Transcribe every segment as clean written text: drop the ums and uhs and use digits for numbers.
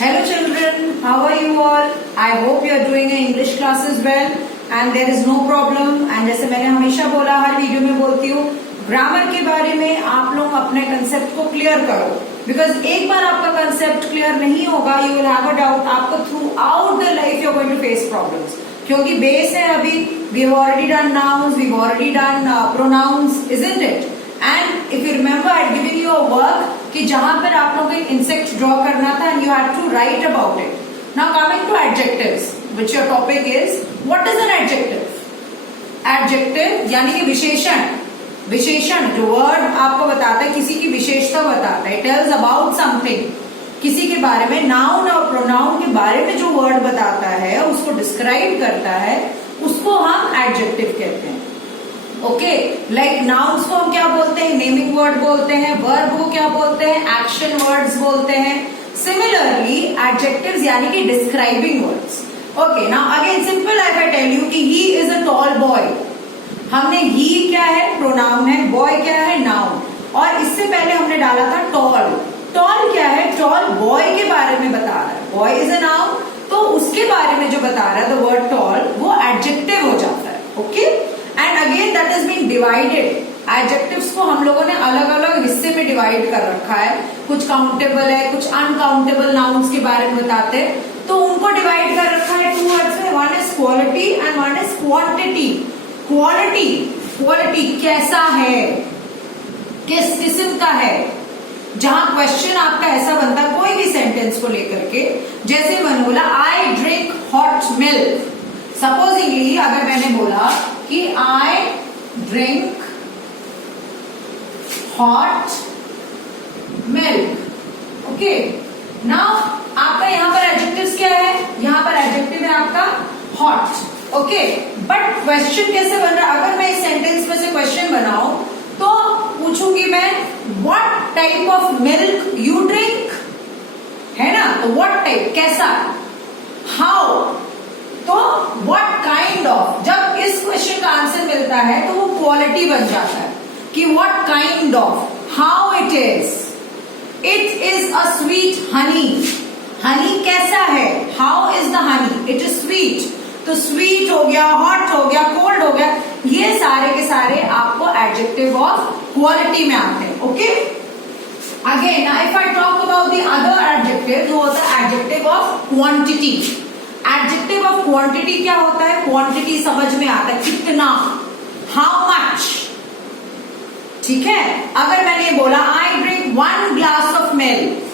Hello children, how are you all? I hope you are doing your English classes well and there is no problem. And जैसे मैंने हमेशा बोला, हर video में बोलती हूँ, grammar के बारे में आप लोग अपने कंसेप्ट को क्लियर करो, बिकॉज एक बार आपका कंसेप्ट क्लियर नहीं होगा, you will have a doubt, आपको throughout the life you are going to face problems, क्योंकि बेस है अभी, we have already done nouns, we have already done pronouns, isn't it? And if you remember I giving you a work कि जहां पर आप लोगों को insect draw करना था and you have to write about it. Now coming to adjectives, which your topic is, what is an adjective? Adjective यानी कि विशेषण. विशेषण जो वर्ड आपको बताता है, किसी की विशेषता बताता है, टेल्स अबाउट समथिंग, किसी के बारे में. नाउन और प्रोनाउन के बारे में जो वर्ड बताता है, उसको डिस्क्राइब करता है, उसको हम एडजेक्टिव कहते हैं. ओके, लाइक नाउन्स को हम क्या बोलते हैं? नेमिंग वर्ड बोलते हैं. वर्ब को क्या बोलते हैं? एक्शन वर्ड्स बोलते हैं. सिमिलरली एडजेक्टिव्स यानी कि describing words. Okay, now again simple, I tell you कि he is a tall boy, हमने ही क्या है? प्रोनाउन है. बॉय क्या है? नाउन. और इससे पहले हमने डाला था टॉल. टॉल क्या है? टॉल बॉय के बारे में बता रहा है. बॉय इज अ नाउन, तो उसके बारे में जो बता रहा है द वर्ड टॉल, वो एडजेक्टिव हो जाता है. Okay, and again that is been divided. Adjectives को हम लोगों ने अलग अलग हिस्से में डिवाइड कर रखा है. कुछ काउंटेबल है, कुछ अनकाउंटेबल नाउन्स के बारे में बताते हैं, तो उनको डिवाइड कर रखा है टू वर्ड्स में. One is quality and one is quantity. Quality, quality कैसा है, किस किस्म का है. जहां क्वेश्चन आपका ऐसा बनता है कोई भी सेंटेंस को लेकर के, जैसे मैंने बोला I drink hot milk. Supposedly अगर मैंने बोला कि I drink hot milk, okay, now आपका यहां पर एडजेक्टिव्स क्या है? यहां पर एडजेक्टिव है आपका हॉट. ओके, बट क्वेश्चन कैसे बन रहा है? अगर मैं इस सेंटेंस में से क्वेश्चन बनाऊं तो पूछूंगी मैं what type of milk you drink, है ना? तो व्हाट टाइप, कैसा. हाउ, तो व्हाट काइंड ऑफ. जब इस क्वेश्चन का आंसर मिलता है तो वो क्वालिटी बन जाता है कि what kind of, how it is. It is a sweet Honey. Honey कैसा है? How is the honey? It is sweet. तो स्वीट हो गया, हॉट हो गया, कोल्ड हो गया, ये सारे के सारे आपको एडजेक्टिव ऑफ क्वालिटी में आते हैं. Okay, again if I talk about the other adjective, वो होता है adjective of quantity. Adjective of quantity क्या होता है? क्वांटिटी समझ में आता है, कितना, हाउ मच. ठीक है, अगर मैंने बोला I drink 1 glass of milk,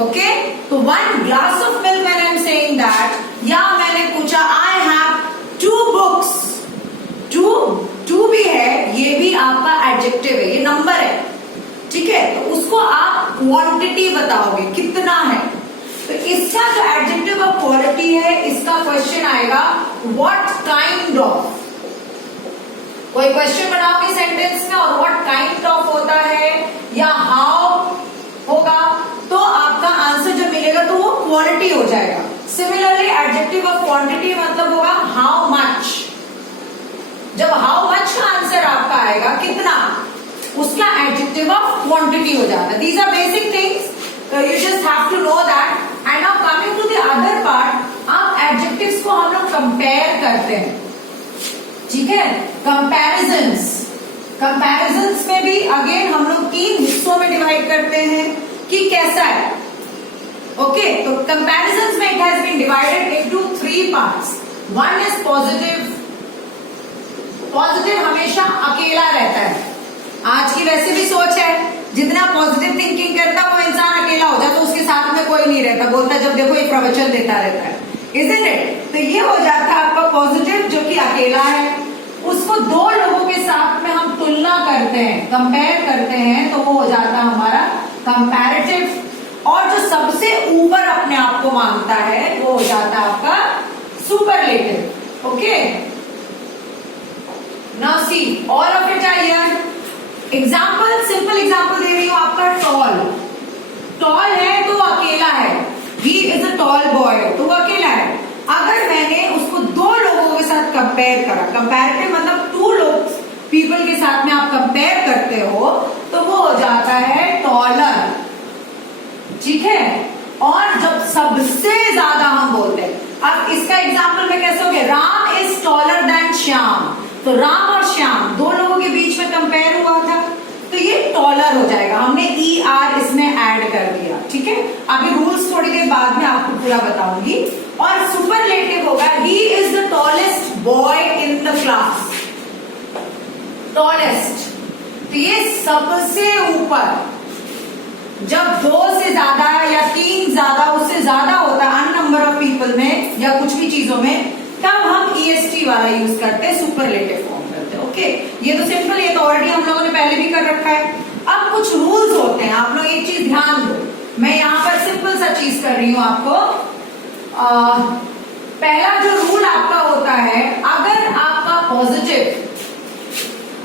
okay, तो 1 glass of milk when I am saying that, या मैंने पूछा आई हैव 2 बुक्स, 2 भी है, ये भी आपका एडजेक्टिव है, ये नंबर है. ठीक है, तो उसको आप क्वांटिटी बताओगे, कितना है. तो इसका जो एडजेक्टिव ऑफ क्वालिटी है, इसका क्वेश्चन आएगा व्हाट काइंड ऑफ. कोई क्वेश्चन बनाओगे सेंटेंस में और व्हाट काइंड ऑफ होता है या हाउ होगा, तो आपका आंसर जो मिलेगा तो वो क्वालिटी हो जाएगा. सिमिलरली एडजेक्टिव ऑफ क्वांटिटी मतलब होगा हाउ मच. जब हाउ मच का आंसर आपका आएगा, कितना, उसका एडजेक्टिव ऑफ क्वांटिटी हो जाता है. These are basic things, you just have to know that. And now coming to the other part, आप एडजेक्टिव्स को हम लोग कंपेयर करते हैं. ठीक है, कंपैरिजंस. कंपैरिजंस में भी अगेन हम लोग 3 हिस्सों में डिवाइड करते हैं कि कैसा है. ओके, तो कंपैरिजंस में it has been divided into 3 parts. One is positive. Positive हमेशा अकेला रहता है. आज की वैसे भी सोच है, जितना पॉजिटिव थिंकिंग करता वो इंसान अकेला हो जाता, तो उसके साथ में कोई नहीं रहता, बोलता जब देखो एक प्रवचन देता रहता है, इजंट इट? तो ये हो जाता है आपका पॉजिटिव, जो कि अकेला है. उसको 2 लोगों के साथ में हम तुलना करते हैं, कंपेयर करते हैं, तो वो हो जाता है हमारा कंपैरेटिव. और जो सबसे ऊपर अपने आप को मानता है वो हो जाता है आपका superlative. Okay, now see all of it are here. Example, simple example दे रही हूं आपका. टॉल. टॉल है तो वो अकेला है, ही इज अ टॉल बॉय, तो वो अकेला है. अगर मैंने उसको 2 लोगों के साथ कंपेयर करा, कंपैरेटिव मतलब 2 लोग, पीपल के साथ में आप कंपेयर करते हो, तो वो हो जाता है टॉलर. ठीक है, और जब सबसे ज्यादा हम बोलते हैं, अब इसका एग्जाम्पल में कैसे हो गया, Ram is taller than Shyam, तो राम और श्याम दो लोगों के बीच में कंपेयर हुआ था, तो ये टॉलर हो जाएगा, हमने ई आर इसमें ऐड कर दिया, ठीक है। अभी रूल्स थोड़ी देर बाद में आपको पूरा बताऊंगी। और सुपरलेटिव होगा he is the tallest boy in the class, tallest, तो ये सबसे ऊपर, जब दो से ज्यादा या तीन ज्यादा उससे ज्यादा होता है अन नंबर ऑफ पीपल में या कुछ भी चीजों में, तब हम ईएसटी वाला यूज करते हैं, सुपरलेटिव फॉर्म करते हैं। ओके, ये तो सिंपल, ये तो ऑलरेडी हम लोगों ने पहले भी कर रखा है। अब कुछ रूल्स होते हैं, आप लोग एक चीज ध्यान दो, मैं यहाँ पर सिंपल सा चीज कर रही हूँ आपको। पहला जो रूल आपका होता है, अगर आपका पॉजिटिव,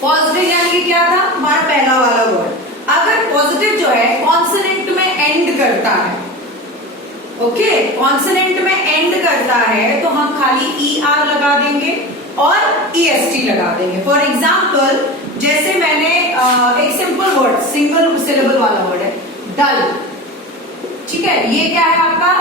पॉजिटिव यानी कि क्या था हमारा पहला वाला वर्ड, अगर पॉजिटिव जो है कॉन्सोनेंट में एंड करता है, ओके, कॉन्सोनेंट में एंड करता है, तो हम खाली ई आर लगा देंगे और ई एस टी लगा देंगे। फॉर एग्जाम्पल, जैसे मैंने एक सिंपल वर्ड, सिंगल सिलेबल वाला वर्ड है डल, ठीक है, ये क्या है आपका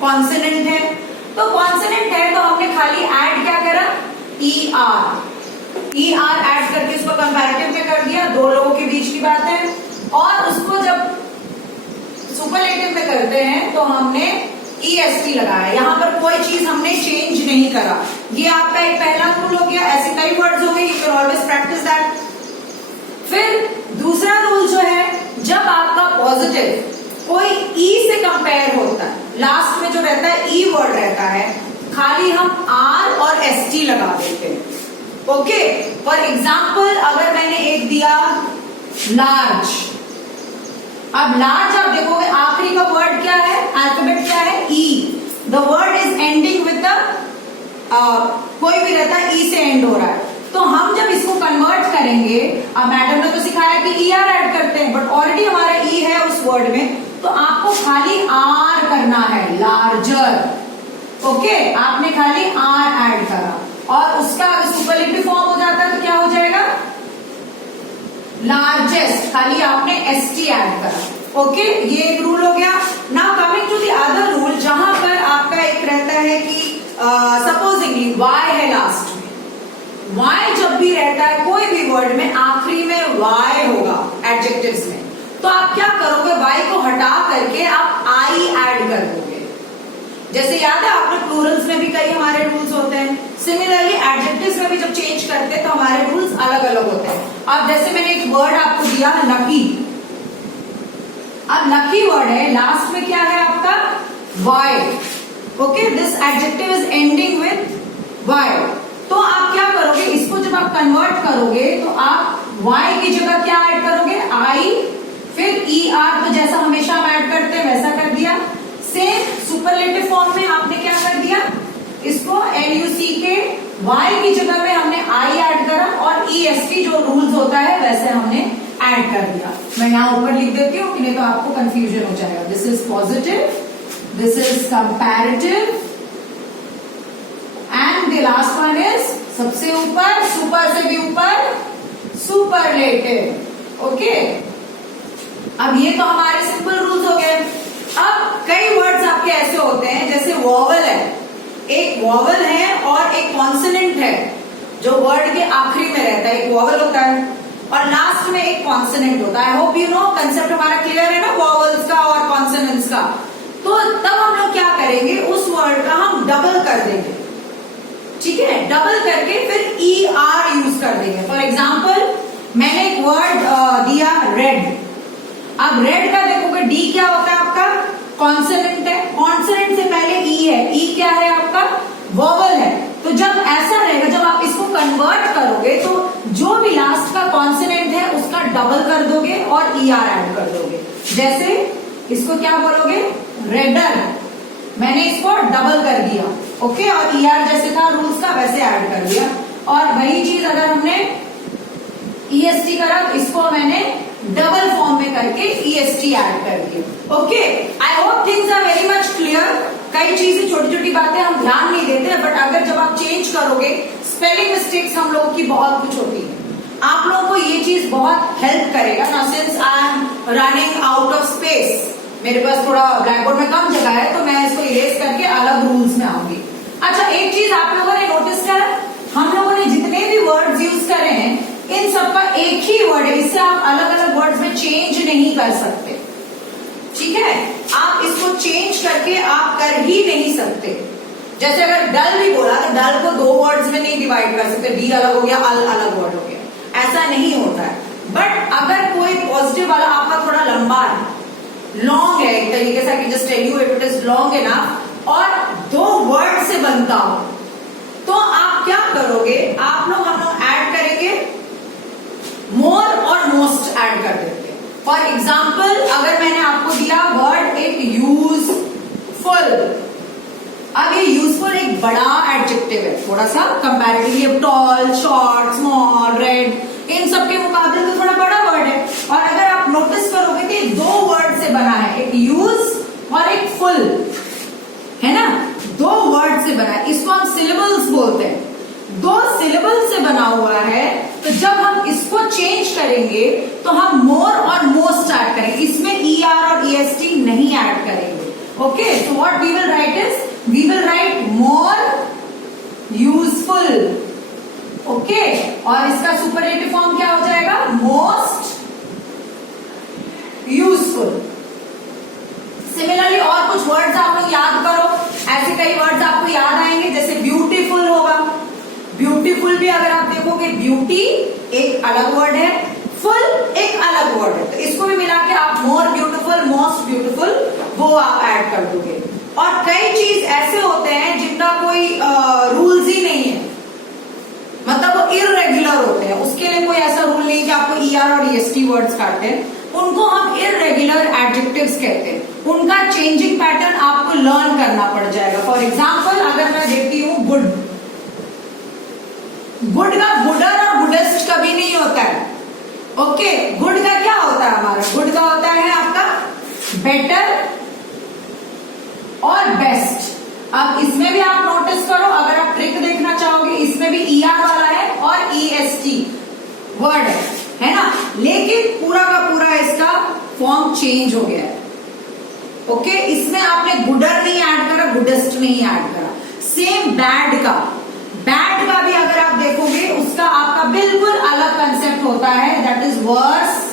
कॉन्सोनेंट है, तो कॉन्सोनेंट है तो हमने खाली ऐड क्या करा, E R, E R add करके उसको कंपैरेटिव में कर दिया, दो लोगों के बीच की बात है। और उसको जब सुपरलेटिव में करते हैं तो हमने ई एस टी लगाया, यहां पर कोई चीज हमने चेंज नहीं करा। ये आपका एक पहला रूल हो गया, ऐसे कई वर्ड्स हो गए, you can always practice that. फिर दूसरा रूल जो है, जब आपका पॉजिटिव कोई ई से कंपेयर होता है, लास्ट में जो रहता है ई वर्ड रहता है, खाली हम आर और एस टी लगा देते हैं। ओके, फॉर एग्जाम्पल अगर मैंने एक दिया लार्ज, अब लार्ज आप देखोगे आखिरी का वर्ड क्या है, अल्फाबेट क्या है, e, the word is ending with the, कोई भी रहता है ई से एंड हो रहा है, तो हम जब इसको कन्वर्ट करेंगे, अब मैडम ने तो सिखाया कि ई आर ऐड करते हैं, बट ऑलरेडी हमारा ई है उस वर्ड में, तो आपको खाली आर करना है, लार्जर। ओके, आपने खाली आर ऐड करा और उसका अगर सुपरलेटिव फॉर्म हो जाता है तो क्या हो जाएगा, लार्जेस्ट, खाली आपने एस टी ऐड करा। ओके, ये एक रूल हो गया। Now coming to the other rule, जहां पर आपका एक रहता है कि सपोजिंगली वाई है लास्ट में, वाई जब भी रहता है कोई भी वर्ड में आखिरी में वाई होगा एडजेक्टिव्स में, तो आप क्या करोगे, वाई को हटा करके आप आई ऐड कर दोगे। जैसे याद है आपने प्लूरल्स में भी कई हमारे रूल्स होते हैं, सिमिलरली एडजेक्टिव्स में भी जब चेंज करते हैं तो हमारे रूल्स अलग अलग होते हैं। अब जैसे मैंने एक वर्ड आपको दिया लकी, अब लकी वर्ड है, लास्ट में क्या है आपका Y, okay, this adjective is ending with Y, तो आप क्या करोगे, इसको जब आप कन्वर्ट करोगे तो आप वाई की जगह क्या ऐड करोगे, आई, फिर ई आर, तो जैसा हमेशा हम ऐड करते हैं वैसा कर दिया। सेम सुपरलेटिव फॉर्म में आपने क्या कर दिया, इसको एलयूसी के वाई की जगह में हमने आई ऐड करा और ईएसटी जो रूल्स होता है वैसे हमने ऐड कर दिया। मैं यहाँ ऊपर लिख देती हूँ कि नहीं तो आपको कंफ्यूजन हो जाएगा। This is positive, this is comparative and the last one is सबसे ऊपर, सुपर से भी ऊपर, सुपरलेटिव। ओके, अब ये तो हमारे सिंपल रूल्स हो गए। अब कई वर्ड्स आपके ऐसे होते हैं जैसे वॉवल है, एक वॉवल है और एक कॉन्सोनेंट है जो वर्ड के आखिरी में रहता है, एक वॉवल होता है और लास्ट में एक कॉन्सोनेंट होता है। I hope you know concept हमारा क्लियर है ना, वॉवल्स का और कॉन्सोनेंट्स का। तो तब हम लोग क्या करेंगे, उस वर्ड का हम डबल कर देंगे, ठीक है, डबल करके फिर ई आर यूज कर देंगे। फॉर एग्जाम्पल मैंने एक वर्ड दिया रेड, अब रेड का देखोगे डी क्या होता है आपका, कॉन्सोनेंट है, कॉन्सोनेंट से पहले ई है, ई क्या है आपका, वॉवल है। तो जब ऐसा रहेगा, जब आप इसको कन्वर्ट करोगे तो जो भी लास्ट का कॉन्सोनेंट है उसका डबल कर दोगे और ई आर ऐड कर दोगे। जैसे इसको क्या बोलोगे, रेडर, मैंने इसको डबल कर दिया, ओके, और ई आर जैसे था रूल्स का वैसे ऐड कर दिया। और वही चीज अगर हमने ईएसटी करा तो इसको मैंने डबल फॉर्म में करके ईएसटी ऐड कर दिया। Okay, I hope things are very much clear. कई चीजें छोटी छोटी बातें हम ध्यान नहीं देते, बट अगर जब आप चेंज करोगे, स्पेलिंग मिस्टेक्स हम लोगों की बहुत कुछ होती है, आप लोगों को ये चीज बहुत हेल्प करेगा। Now since I am running out of space, मेरे पास थोड़ा ब्लैक बोर्ड में कम जगह है तो मैं इसको इरेज करके अलग रूल्स में आऊंगी। अच्छा, एक चीज आप लोगों ने नोटिस करा, हम लोगों ने जितने भी वर्ड्स यूज करे हैं इन सबका एक ही वर्ड है, इससे आप अलग अलग वर्ड्स में चेंज नहीं कर सकते। ठीक है, आप इसको चेंज करके आप कर ही नहीं सकते। जैसे अगर डल भी बोला तो डल को 2 वर्ड्स में नहीं डिवाइड कर सकते, डी अलग हो गया, अल अलग वर्ड हो गया, ऐसा नहीं होता है। बट अगर कोई पॉजिटिव वाला आपका थोड़ा लंबा है, लॉन्ग है, एक तरीके से कि just tell you it is long enough और 2 वर्ड से बनता हो, तो आप क्या करोगे, आप लोग हम लोग ऐड करेंगे मोर और मोस्ट ऐड कर देते हैं। फॉर एग्जाम्पल अगर मैंने आपको दिया वर्ड एक यूजफुल, अब ये यूजफुल एक बड़ा एडजेक्टिव है, थोड़ा सा comparatively tall, short, small, red, इन सब के मुकाबले तो थोड़ा बड़ा वर्ड है। और अगर आप नोटिस करोगे तो ये 2 वर्ड से बना है, एक यूज और एक फुल, है ना, 2 वर्ड से बना है। इसको हम सिलेबल्स बोलते हैं, 2 सिलेबल से बना हुआ है। तो जब हम इसको चेंज करेंगे तो हम मोर और मोस्ट ऐड करेंगे, इसमें ER और EST नहीं ऐड करेंगे। Okay, so what we will write is, we will write more useful. Okay, और इसका सुपरलेटिव फॉर्म क्या हो जाएगा, मोस्ट यूजफुल। सिमिलरली और कुछ वर्ड्स आप लोग याद करो, ऐसे कई वर्ड्स आपको याद आएंगे, जैसे ब्यूटीफुल होगा, ब्यूटीफुल भी अगर आप देखोगे ब्यूटी एक अलग वर्ड है, फुल एक अलग वर्ड है, तो इसको भी मिला के आप मोर ब्यूटीफुल, मोस्ट ब्यूटीफुल वो आप ऐड कर दोगे। और कई चीज ऐसे होते हैं जिनका कोई रूल्स ही नहीं है, मतलब वो इररेगुलर होते हैं, उसके लिए कोई ऐसा रूल नहीं कि आपको ER और EST वर्ड्स काटते हैं, उनको हम इररेगुलर एडजेक्टिव्स कहते हैं। उनका चेंजिंग पैटर्न आपको लर्न करना पड़ जाएगा। फॉर एग्जाम्पल अगर मैं देती हूं गुड, गुड का गुडर और गुडेस्ट कभी नहीं होता है। ओके, गुड का क्या होता है हमारा, गुड का होता है आपका बेटर और बेस्ट। अब इसमें भी आप नोटिस करो, अगर आप ट्रिक देखना चाहोगे, इसमें भी ER वाला है और EST वर्ड है ना, लेकिन पूरा का पूरा इसका फॉर्म चेंज हो गया है। ओके, इसमें आपने गुडर नहीं ऐड करा, गुडेस्ट नहीं ऐड करा। सेम बैड का, बैड का भी अगर आप देखोगे उसका आपका बिल्कुल अलग कंसेप्ट होता है, दैट इज वर्स